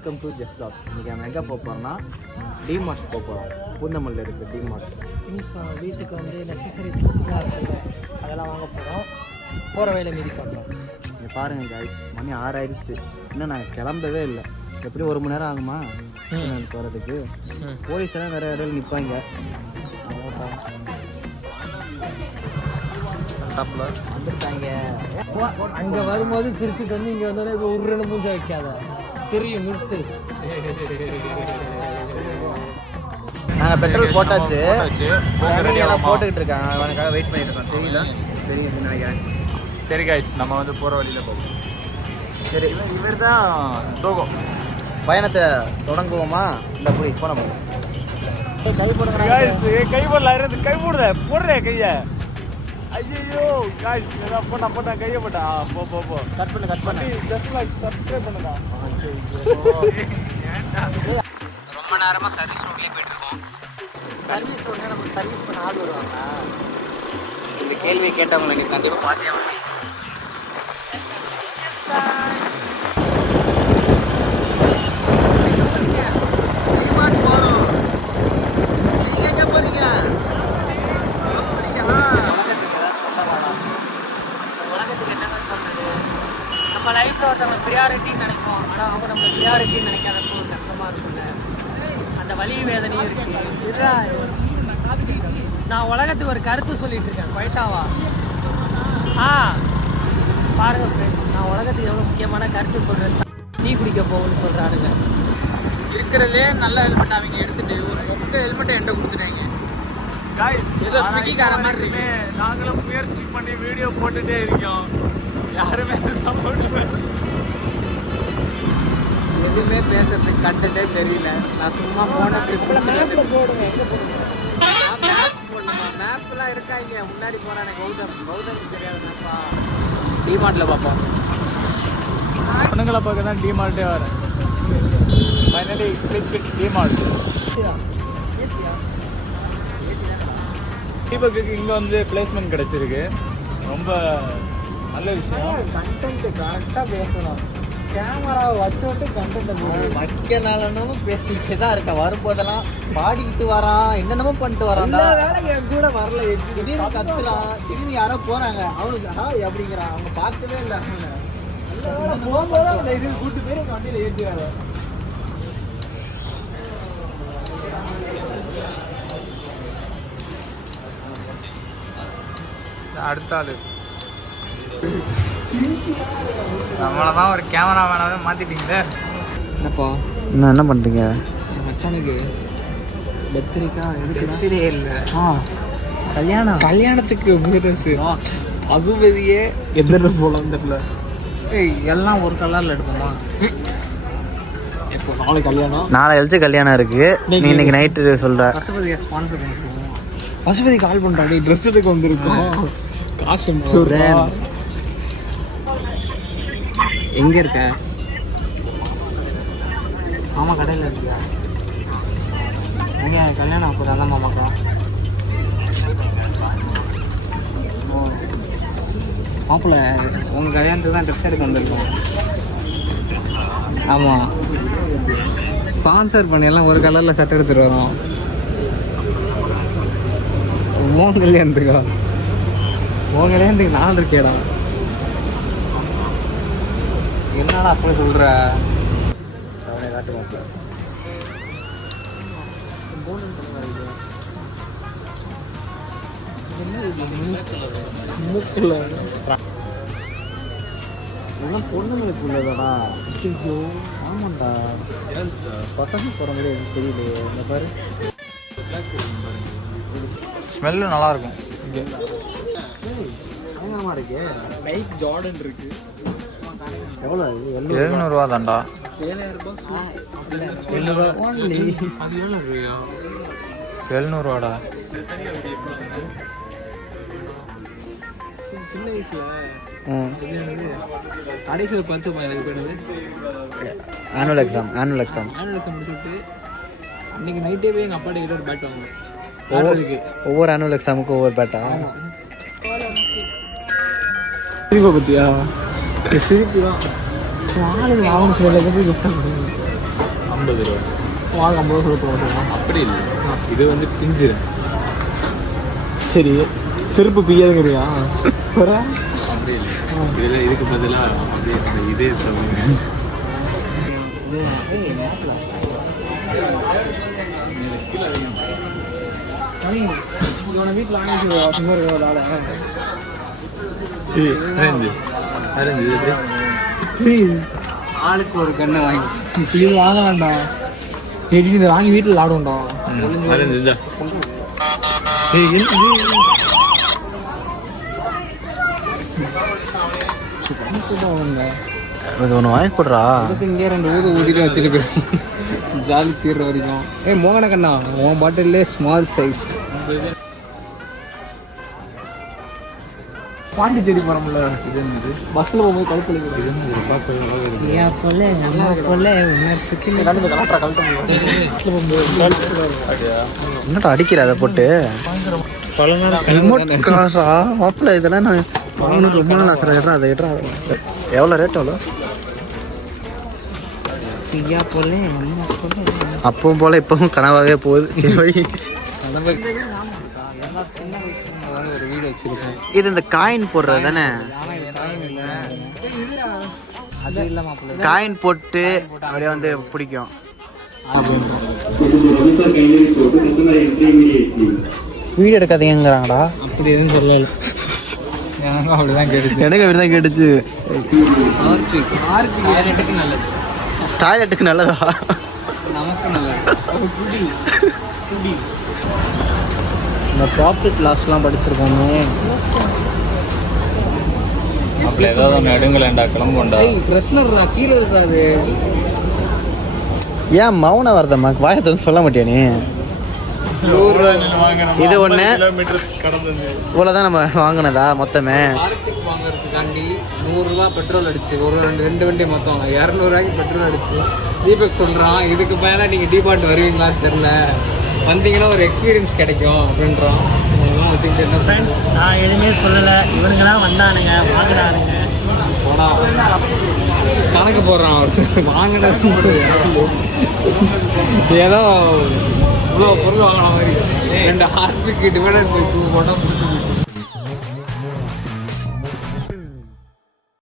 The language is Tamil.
Welcome to Jeff talk. இன்றைக்கி நம்ம எங்கே போக போகிறோம்னா டிமார்ட் போக போகிறோம். பூந்தமல்லியில் இருக்குது டிமார்ட். திங்ஸ் வீட்டுக்கு வந்து நெசசரி திங்ஸ்லாம் இருக்குது, அதெல்லாம் வாங்க போகிறோம். போகிற வேலை மீறி பண்ணுறோம். நீங்கள் பாருங்கள் காய், மணி 6 ஆயிடுச்சு. இன்னும் நாங்கள் கிளம்பவே இல்லை. எப்படி 1 மணி நேரம் ஆகுமா போகிறதுக்கு? போலீஸ் எல்லாம் நிறைய இடையில நிற்பாங்க. வந்துட்டாங்க. அங்கே வரும்போது சிரிச்சுட்டு வந்து இங்கே வந்தோடனே இப்போ ஒரு 2 மூஞ்சா வைக்காத, தெரியும் நிறுத்து. நாங்கள் பெட்ரோல் போட்டாச்சு, எல்லாம் போட்டுக்கிட்டு இருக்காங்க. அவனுக்காக வெயிட் பண்ணிட்டு இருக்கோம். தெரியுதா? தெரியுது நினைக்கிறேன். சரி காய்ஸ், நம்ம வந்து போகிற வழியில் போவோம். சரி, இவர் தான் சோகம். பயணத்தை தொடங்குவோமா? இந்த புடி போன கை போடுங்க. கை போடல, கை போடுற கையை. ஐயோ காய்ஸ், போட்டா கையை போட்டா. போ கட் பண்ணு ஜஸ்ட் லைக் சப்ஸ்கிரைப் பண்ணுடா. ரொம்ப நேரமாக சர்வீஸ் ரோட்லேயே போயிட்டுருக்கோம். சர்வீஸ் ரோட்லேயே நமக்கு சர்வீஸ் பண்ண ஆள் வருவாங்க. இந்த கேள்வியை கேட்டவங்க நீங்கள் கண்டிப்பாக பார்த்தே வாங்க. நம்ம லைஃப்பில் ஒருத்தவங்க ப்ரியாரிட்டின்னு நினைப்போம், ஆனால் அவங்க நம்ம ப்ரியாரிட்டின்னு நினைக்காதப்போ ஒரு கஷ்டமாக இருக்கும்ல. அந்த வலி வேதனையும் இருக்குது. நான் உலகத்துக்கு ஒரு கருத்து சொல்லிட்டு இருக்கேன், குவைட்டாவா? பாருங்கள் ஃப்ரெண்ட்ஸ், நான் உலகத்துக்கு எவ்வளோ முக்கியமான கருத்து சொல்கிறேன். டீ குடிக்க போகணும்னு சொல்கிறானுங்க. இருக்கிறதுலே நல்ல ஹெல்மெட் அவங்க எடுத்துகிட்டு ஒரு மொத்த ஹெல்மெட்டை என்கிட்ட கொடுத்துட்டாங்க. காய்ஸ், ஏதோ ஸ்விக்கிக்கார மாதிரி இருக்கு. நாங்களும் முயற்சி பண்ணி வீடியோ போட்டுகிட்டே இருக்கோம். யாருமே சப்போர்ட் எதுவுமே பேசுறதுக்கு கண்டே தெரியல. நான் சும்மா போன மேப்லாம் இருக்காங்க. முன்னாடி போறானே கௌதம் தெரியாத மேப்பா. டிமார்ட்ல பார்ப்போம். பொண்ணுங்களை பார்க்க தான் டிமார்ட்டே வரேன். Finally click with DMart. தீபக்கு இங்கே வந்து பிளேஸ்மெண்ட் கிடச்சிருக்கு. ரொம்ப நல்ல விஷயம். கண்டென்ட் கரெக்டாக பேசணும். கேமராவை வச்சுட்டு கண்டென்ட் வைக்கனாலும் பேசிக்கிட்டே தான் இருக்கேன். வரும்போதெல்லாம் பாடிக்கிட்டு வரான், என்னென்னமோ பண்ணிட்டு வரான். என் கூட வரல. திடீர்னு கத்துறான், திடீர்னு யாரோ போறாங்க, அவனுக்கு அப்படிங்கிறான். அவங்க பார்க்கவே இல்லை. போகும்போது அந்த இது கூட்டு பேர் எங்கள் வண்டியில் ஏற்றிடுறாரு. அடுத்த ஆளு நம்மளை தான் ஒரு கேமரா வேணாவே மாற்றிட்டீங்களே. என்னப்பா என்ன பண்ணுறீங்க? மச்சானுக்கு பர்த்டேக்கா பர்த்டே இல்லை, கல்யாணத்துக்கு ட்ரெஸ். பசுபதியே எந்த ட்ரெஸ் போடலாம் தெரியல. எல்லாம் ஒரு கலரில் எடுப்போமா? இப்போ நாளைக்கு கல்யாணம், நாளை கழிச்சு கல்யாணம் இருக்கு. நீ இன்னைக்கு நைட்டு சொல்ற. பசுபதியை ஸ்பான்சர் பண்ணிருக்கோம். பசுபதி கால் பண்ணுறாங்க, ட்ரெஸ் எடுக்க வந்திருக்கோம். காசு எங்கே இருக்க? மாமா கடையில் இருக்கியா? எங்கே கல்யாணம் அப்போ தான் மாமாக்கா? மாப்பிள்ள உங்கள் கல்யாணத்துக்கு தான் ட்ரெஸ் எடுக்க வந்திருக்கோம். ஆமாம், ஸ்பான்சர் பண்ணியெல்லாம் ஒரு கலரில் சட்டை எடுத்துகிட்டு வரோம். உன் கல்யாணத்துக்கா? உன் கல்யாணத்துக்கு நான் இருக்கேடா. என்னடா அப்படி சொல்கிற? மூக்குல இதெல்லாம் பொண்ணுங்களுக்கு உள்ளதாடா. ஐயோ ஆமாண்டா, பசங்க போகிற மாதிரி எனக்கு தெரியலையே. இந்த பாரு, ஸ்மெல்லு நல்லாயிருக்கும். இங்கே பயங்கரமாக இருக்கு. நைக் ஜார்டன் இருக்கு. எவ்வளோ? 700 ரூபா தான்டா. 7,000 ரூபா. 700 ரூபாடா. சின்ன வயசுல கடைசி ஒரு பரிசு எனக்கு போயிடுது. ஆனுவல் எக்ஸாம் முடிச்சுட்டு அன்னைக்கு நைட்டே போய் எங்கள் அப்பாட்ட கிட்ட ஒரு பேட் வாங்குவேன். ஒவ்வொரு ஆனுவல் எக்ஸாமுக்கும் ஒவ்வொரு பேட்டா. பத்தியா சிரிப்பு தான். ஆளுங்க வாங்கணும் சொல்ல கிஃப்டாக கொடுங்க. 50 ரூபா. வாங்க 50 ரூபா போடுவோம். அப்படி இல்லை, இது வந்து பிஞ்சிரு. சரி, செருப்பு பிய்யாதுங்கிறியா? அப்படி இல்லை, இதில் இதுக்கு பதிலாக அப்படியே இந்த இதே சொல்லுங்க. வீட்டில் ஆளுக்கு ஒரு கண்ணை வாங்கி இது வாங்க வேண்டாம். இதை வாங்கி வீட்டில் விளாடுவோம்டா. இது ஒன்று வாங்கி போடுறா. இங்கே 2 ஊது ஊதிட்டு வச்சுட்டு போயிடும் ஜாலி தீர்ற வரைக்கும். மோகன கண்ணா, உன் பாட்டிலே ஸ்மால் சைஸ். பாண்டிச்சேரி போகிறோம்ல, இது பஸ்ஸில் போகும்போது கழுத்தில் என்னடா அடிக்கிற அதை போட்டு மாப்பிள்ள. இதெல்லாம் நான் வாங்கணும் ரொம்ப நாள் ஆசை. அதை எட்ரா. எவ்வளோ ரேட்? எவ்வளோ? அப்பவும் போல இப்பவும் கனவாகவே போகுது. ஒரு வீடு வச்சிருக்கோம். இது இந்த காயின் போடுறது தானே? அது இல்லை மாப்பிள்ள, காயின் போட்டு அப்படியே வந்து பிடிக்கும். வீடியோ எடுக்காதீங்கிறாங்கடா. அப்படி எதுவும் சொல்லல, எனக்கும் அப்படிதான் கேட்டுச்சு. எனக்கு அப்படிதான் கேட்டுச்சு. டாய்லெட்டுக்கு நல்லது. டாய்லெட்டுக்கு நல்லதா? நமக்கு நல்லது. இந்த ப்ராஃபிட் லாஸ்லாம் படிச்சிருக்கோமே. அப்படி ஏதாவது ஒன்று எடுங்களேன்டா, கிளம்புண்டா. ஃப்ரெஷ்னர் கீழே இருக்காது. ஏன் மௌன வரதம்மா? வாயத்தை சொல்ல மாட்டியா நீ? இது ஒன்று இவ்வளோதான் நம்ம வாங்கினதா மொத்தமே? ஆர்டிக் வாங்குறதுக்காண்டி 100 ரூபா பெட்ரோல் அடிச்சு, ஒரு 2 வண்டி மொத்தம் 200 ரூபாய்க்கு பெட்ரோல் அடிச்சு. தீபக் சொல்கிறான், இதுக்கு மேலே நீங்கள் டிபார்ட் வருவீங்களான்னு தெரில, வந்தீங்கன்னா ஒரு எக்ஸ்பீரியன்ஸ் கிடைக்கும் அப்படின்றோம். வச்சுக்கிட்டு என்ன ஃப்ரெண்ட்ஸ், நான் எதுவுமே சொல்லலை. இவனுங்களாம் வந்தானுங்க, வாங்கினானுங்க. போனால் கணக்கு போடுறான் அவர் வாங்கினது. ஏதோ இவ்வளோ பொருள் வாங்கின மாதிரி 2 ஹார்பிக்கு டிவைடர் போட்டு